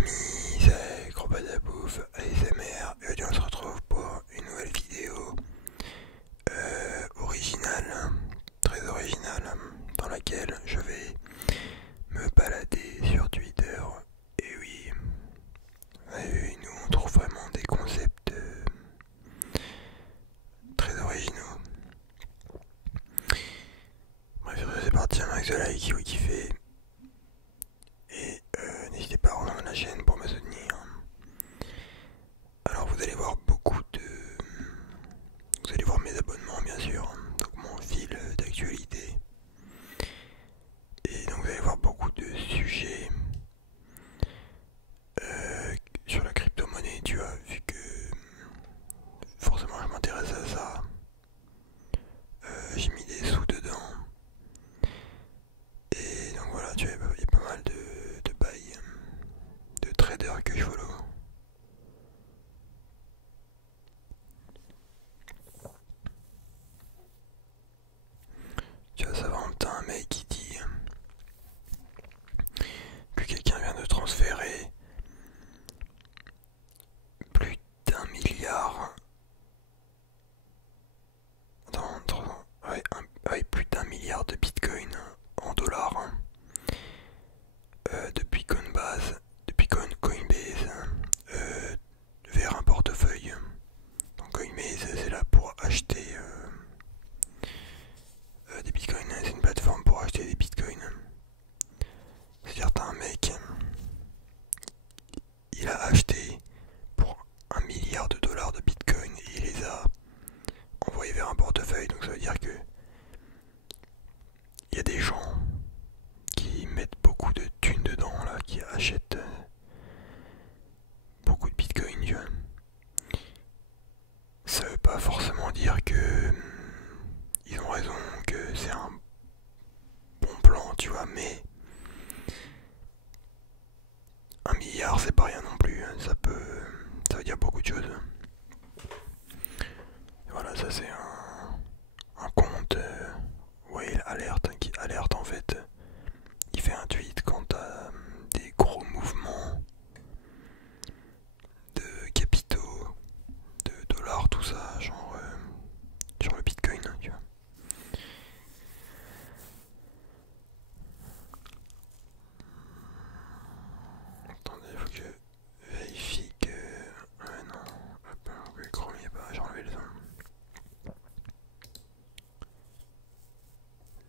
amis, c'est Gros Badabouf ASMR et aujourd'hui on se retrouve pour une nouvelle vidéo originale, très originale, dans laquelle je vais me balader sur Twitter. Et oui, nous on trouve vraiment des concepts très originaux. Bref, c'est parti, un max de like si vous kiffez. Et n'hésitez pas à rejoindre la chaîne pour me soutenir. Alors vous allez voir beaucoup de... Vous allez voir mes abonnements bien sûr, donc mon fil d'actualité. Et donc vous allez voir beaucoup de sujets sur la crypto-monnaie, tu vois, vu que forcément je m'intéresse à ça. J'ai mis des sous dedans. Et donc voilà, tu vois, il y a pas mal de bails, de traders que je follow. Tu vois, ça va, t'as un mec qui dit que quelqu'un vient de transférer plus d'un milliard. Attends, ouais, plus d'un milliard de bitcoin en dollars depuis Coinbase, vers un portefeuille. Donc Coinbase, c'est là pour acheter des bitcoins, c'est une plateforme pour acheter des bitcoins. C'est-à-dire t'as un mec, il a acheté pour 1 milliard de dollars de bitcoin et il les a envoyés vers un portefeuille. Donc ça veut dire que il y a des gens qui mettent beaucoup de thunes dedans là, qui achètent beaucoup de bitcoin, tu vois. Ça veut pas forcément dire que ils ont raison, que c'est un bon plan, tu vois, mais 1 milliard c'est pas rien non plus, hein. Ça veut dire beaucoup de choses. Et voilà, ça c'est un compte Whale Alert qui alerte en fait. Il fait un tweet quand t'as des gros mouvements de capitaux, de dollars, tout ça, genre sur le bitcoin, hein, tu vois. Attendez, il faut que je vérifie que... Ouais, non, hop, le Chrome y est pas, j'ai enlevé le son.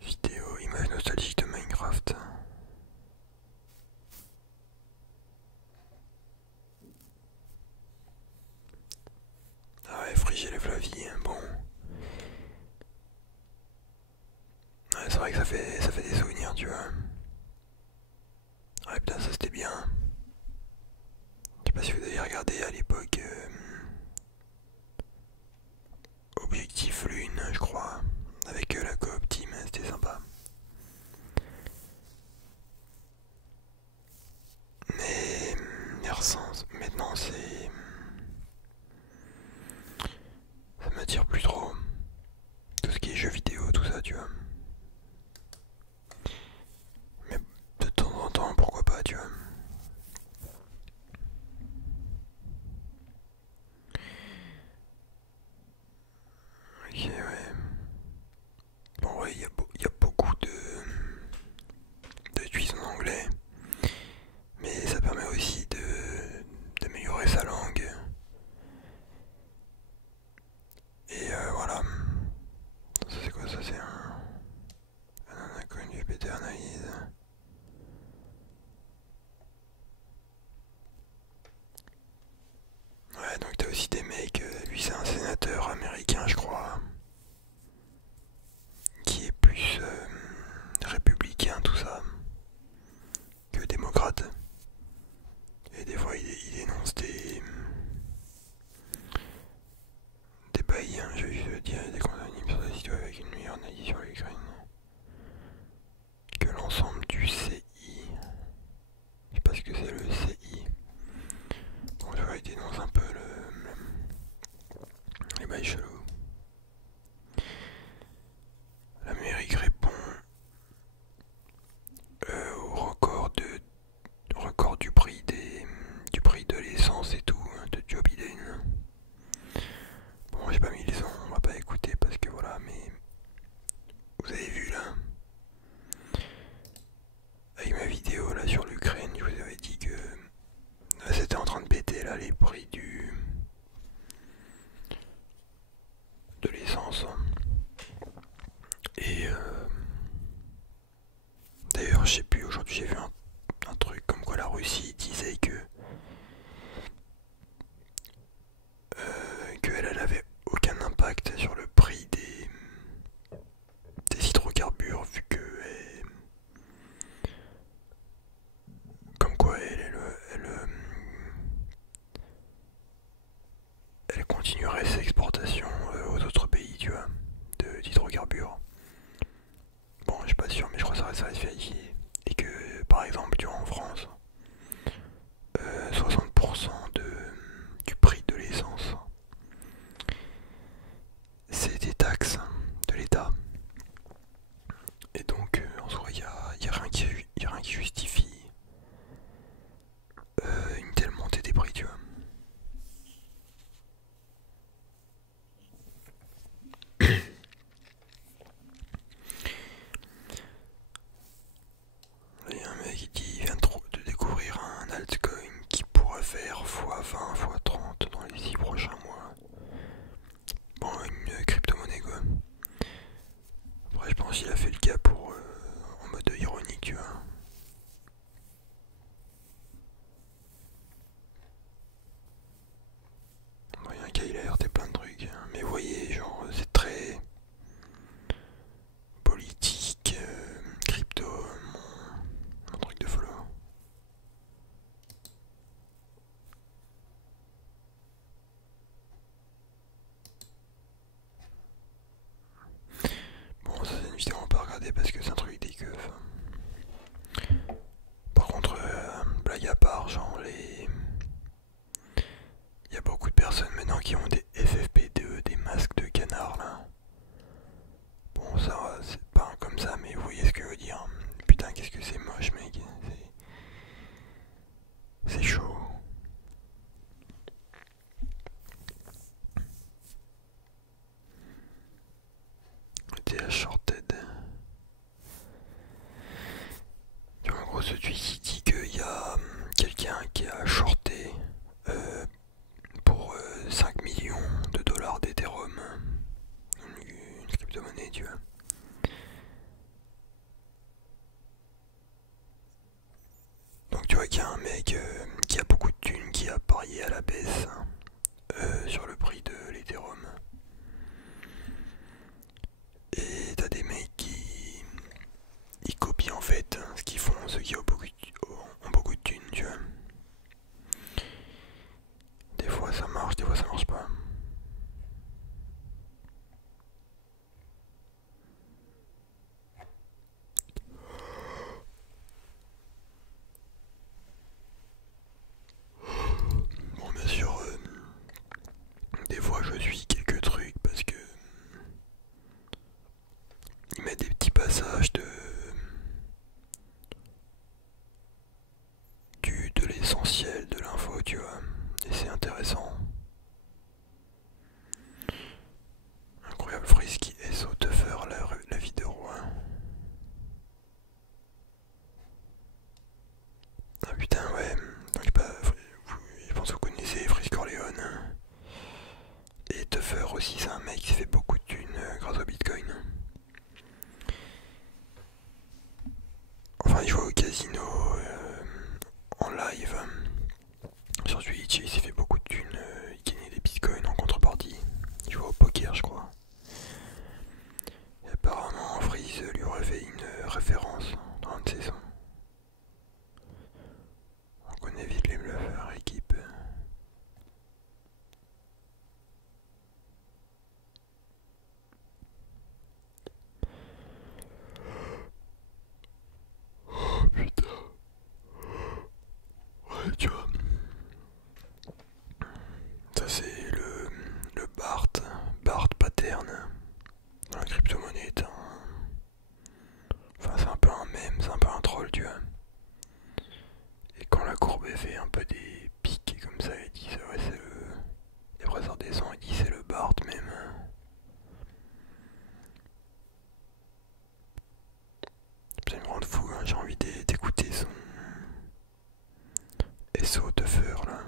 Vidéo, image nostalgique de Minecraft. Ah ouais, Frigé les Flavie, bon. Ouais, c'est vrai que ça fait des souvenirs, tu vois. Ouais, putain, ça c'était bien. Je sais pas si vous avez regardé à l'époque Objectif Lune, je crois, avec la coop team, c'était sympa. Mais maintenant c'est... Ça m'attire plus trop. Tout ce qui est jeux vidéo, tout ça, tu vois. Mais de temps en temps, pourquoi pas, tu vois. Ok, ouais. Bon, ouais, il y a beaucoup de tweets en anglais. Mais ça permet aussi d'améliorer sa langue. Et voilà. Ça c'est quoi ça? C'est un inconnu GPT analyse. Ouais, donc t'as aussi des mecs, lui c'est un sénateur américain je crois, qui est plus républicain tout ça, que démocrate. Et des fois il dénonce des bails, hein, je veux dire, des contenus sur des sites web avec une meilleure analyse sur l'Ukraine que l'ensemble du CI. Je sais pas ce que c'est le CI. Bon, je vois, il dénonce un peu les bails chelous. L'Amérique répond au record du prix continuerait ses exportations aux autres pays, tu vois, d'hydrocarbures. Bon, je suis pas sûr, mais je crois que ça reste vérifié. Et que, par exemple, tu vois, en France, 60% du prix de l'essence, c'est des taxes de l'État. Et donc, en soi, y a rien qui justifie une telle montée des prix, tu vois. Il y a un mec qui vient de découvrir un altcoin qui pourrait faire x20, x30 dans les 6 prochains mois. Bon, une crypto-monnaie quoi. Après, je pense qu'il a fait le cas pour en mode ironique, tu vois. Bon, il y a un gars, il a RT plein de trucs. Mais vous voyez, genre, c'est très politique, crypto, mon truc de follow. Bon, ça c'est une vidéo on peut regarder parce que c'est un truc des keufs. Par contre, blague à part, genre les... Il y a beaucoup de personnes maintenant qui ont des FFP2, des masques de canard là. Bon ça c'est pas comme ça mais vous voyez ce que je veux dire. Putain qu'est-ce que c'est moche mec. C'est chaud. TH Shorted. Tu vois, en gros ce tweet il dit qu'il y a quelqu'un qui a shorté pour 5 millions de dollars d'Ethereum. Une crypto-monnaie tu vois. Donc tu vois qu'il y a un mec qui a beaucoup de thunes qui a parié à la baisse sur le prix de l'Ethereum. Et t'as des mecs qui ils copient en fait ce qu'ils font ceux qui ont beaucoup de thunes, tu vois. Des fois ça marche, des fois ça marche pas. Bon bien sûr, des fois je suis quelques trucs parce que ils mettent des petits passages de l'essentiel de l'info, tu vois. Et c'est intéressant. Incroyable frisky SO te faire la vie de roi. Ah putain ouais, donc je pense que vous connaissez Frisk Corleone. Et Tuffer aussi c'est un mec qui fait beaucoup de thunes grâce au bitcoin. Enfin il joue au casino en live sur Twitch et il s'est fait beaucoup de thunes, il gagnait des bitcoins en contrepartie. Il joue au poker je crois. Et apparemment Freeze lui aurait fait une référence dans une saison. On connaît vite les bluffeurs, équipe. Oh putain. Ouais, tu vois. Ça c'est le Bart pattern. Dans la crypto-monnaie est un... Enfin c'est un peu un mème, c'est un peu un troll, tu vois. Et quand la courbe fait un peu des pics comme ça, il dit ouais, c'est le... Et après ça redescend, il dit c'est le Bart même. Ça me rend fou, hein. J'ai envie d'écouter son SO de feur là.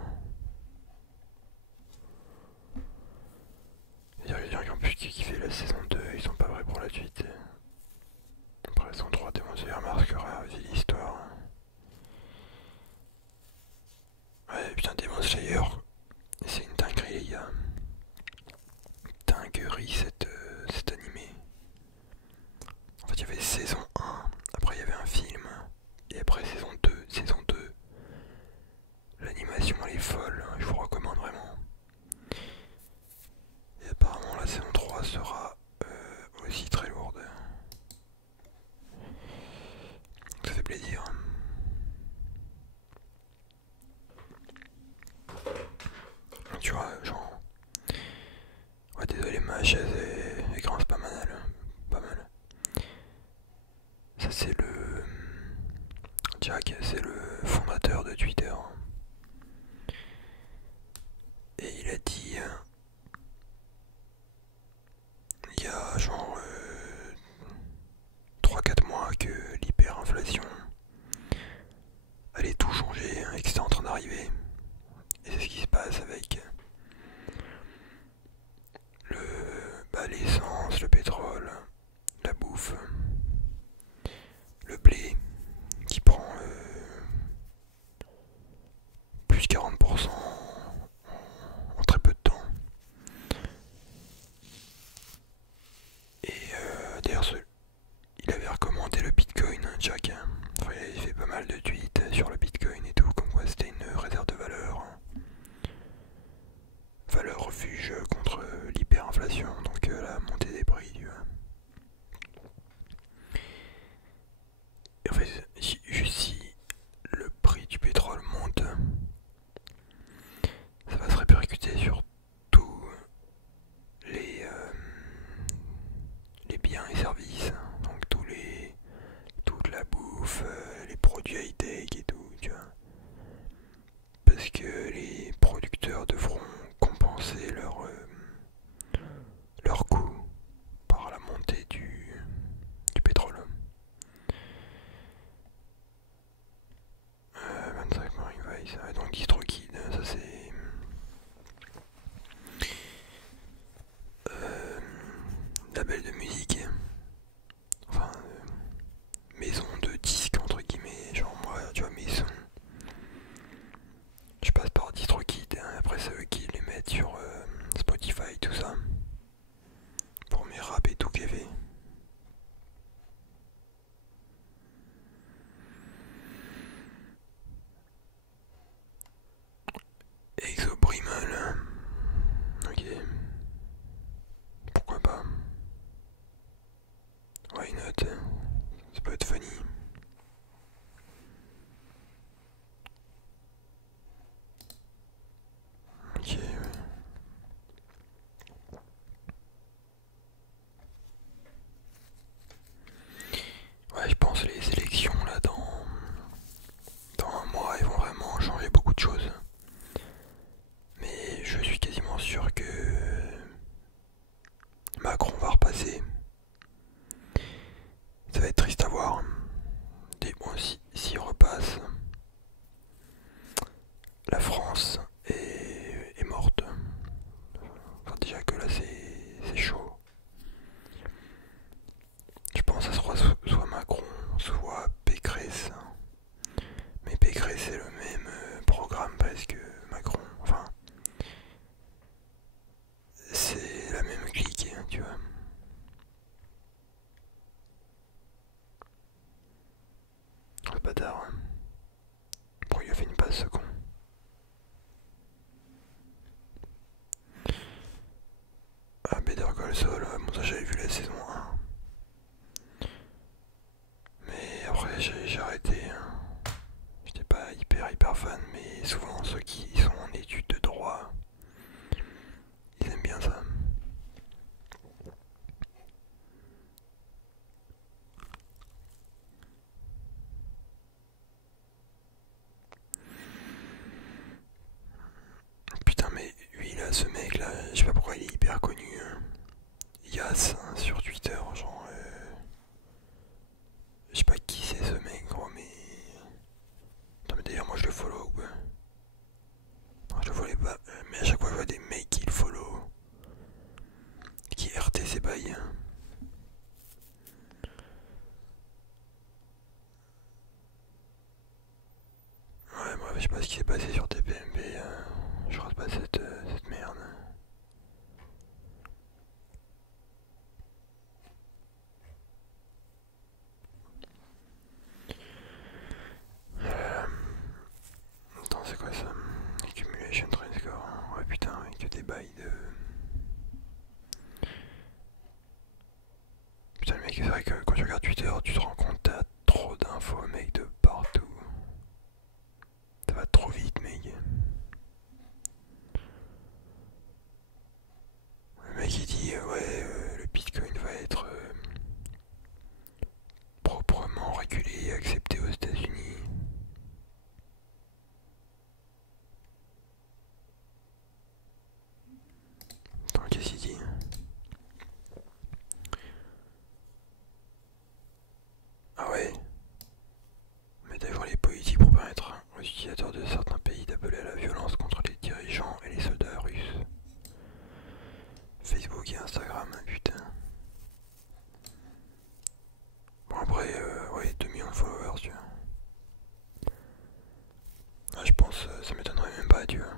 Il y a les gens qui ont pu kiffer la saison 2, ils sont pas vrais pour la suite. Après la saison 3, Demon Slayer marquera l'histoire. Ouais putain Demon Slayer, c'est une dinguerie les gars. Dinguerie cet animé. En fait il y avait saison 1, après il y avait un film, et après saison 2, l'animation elle est folle, hein, je vous recommande vraiment. tu vois, genre... Ouais, désolé, ma chaise elle grince pas mal, pas mal. Ça c'est le... Jack, c'est le fondateur de Twitter. Et il a dit... il y a genre 3-4 mois que l'hyperinflation allait tout changer et que c'était en train d'arriver. Et c'est ce qui se passe avec l'essence, le pétrole, la bouffe, le blé qui prend plus 40% en très peu de temps. Et d'ailleurs, il avait recommandé le Bitcoin, Jack. Enfin, il avait fait pas mal de tweets sur le Bitcoin et tout, comme quoi c'était une réserve de valeur. Valeur refuge contre l'hyperinflation, donc la montée des prix, tu vois. Et en fait, juste si le prix du pétrole monte, ça va se répercuter sur tous les biens et services, donc toute la bouffe, les produits high-tech et tout, tu vois. Parce que les producteurs devront compenser leur coût par la montée du pétrole. 25 Marine Weiss, donc DistroKid, ça c'est label de musique, enfin maison de disques entre guillemets, genre moi tu vois mes sons, je passe par DistroKid, après c'est eux qui les mettent sur Spotify tout ça, pour mes rap et tout qu'il y avait. Exobrimal, ok, pourquoi pas, why not, ça peut être funny. Ok, ouais. Ouais, je pense les élections là dans un mois ils vont vraiment changer beaucoup de choses. Mais je suis quasiment sûr que Macron va repasser. Ça va être triste à voir. Et bon, s'il repasse, la France est morte. Enfin, déjà que là c'est chaud. Je pense que ça sera soit Macron, soit Pécresse. Mais Pécresse c'est le même programme presque que Macron. Enfin, c'est la même clique, tu vois. Le bâtard. Pourquoi il a fait une passe ce con? Ah, Better Call Saul, bon ça j'avais vu la saison 1. Mais après j'ai arrêté. J'étais pas hyper fan, mais souvent ceux qui sont en études de droit, ils aiment bien ça. Putain mais lui là, ce mec là, je sais pas pourquoi il est hyper connu. Yas hein, sur Twitter, genre je sais pas qui c'est ce mec gros mais... Attends mais d'ailleurs moi je le follow quoi. Non, je le follow pas, mais à chaque fois je vois des mecs qui le follow. Qui RT ses bails. Ouais bref je sais pas ce qui s'est passé sur TPMP, je rate pas cette merde. Attends, c'est quoi ça? Accumulation train score. Ouais, putain, avec que des bails de. Putain, le mec, c'est vrai que quand tu regardes Twitter, tu te rends compte, t'as trop d'infos, mec, de partout. Ça va trop vite, mec. législateurs de certains pays d'appeler à la violence contre les dirigeants et les soldats russes. Facebook et Instagram, putain. Bon après, ouais, 2 millions de followers, tu vois. Ah, je pense, ça m'étonnerait même pas, tu vois.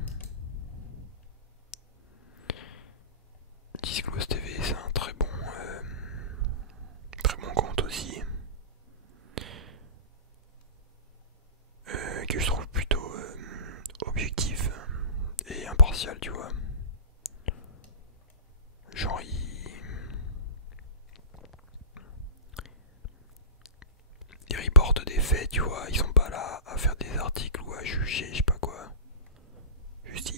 Disclose TV, c'est un très bon compte aussi. Que je trouve plutôt objectif et impartial, tu vois. Genre, ils reportent des faits, tu vois. Ils sont pas là à faire des articles ou à juger, je sais pas quoi. Juste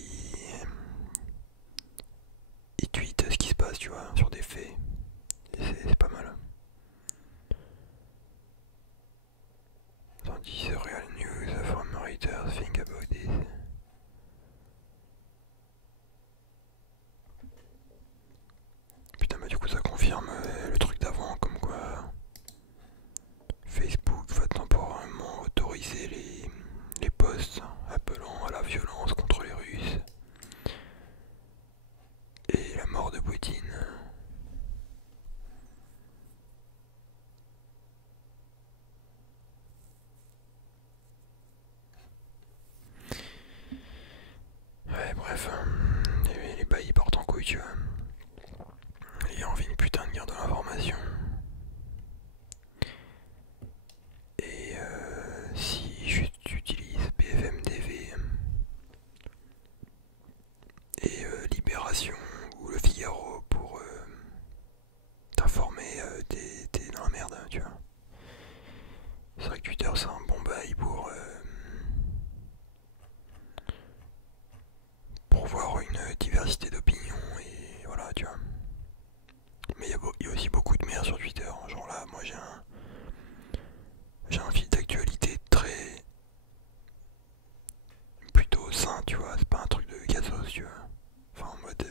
ils tweetent ce qui se passe, tu vois, sur des faits. Et c'est pas mal. Tandis Real News from Reuters think about this. Putain, bah du coup ça confirme le truc d'avant, comme quoi Facebook va temporairement autoriser les posts appelant à la violence contre les Russes et la mort de Poutine. Ouais, bref, les bails partent en couille, tu vois. Il a envie une putain de guerre de l'information. Et si juste tu utilises BFM TV et Libération ou Le Figaro pour t'informer, t'es dans la merde, hein, tu vois. C'est vrai que Twitter c'est un bon bail pour voir une diversité d'opinions et voilà, tu vois. Mais il y a aussi beaucoup de merde sur Twitter, hein. Genre là, moi j'ai un fil d'actualité très plutôt sain, tu vois, c'est pas un truc de cassos, tu vois. Enfin en mode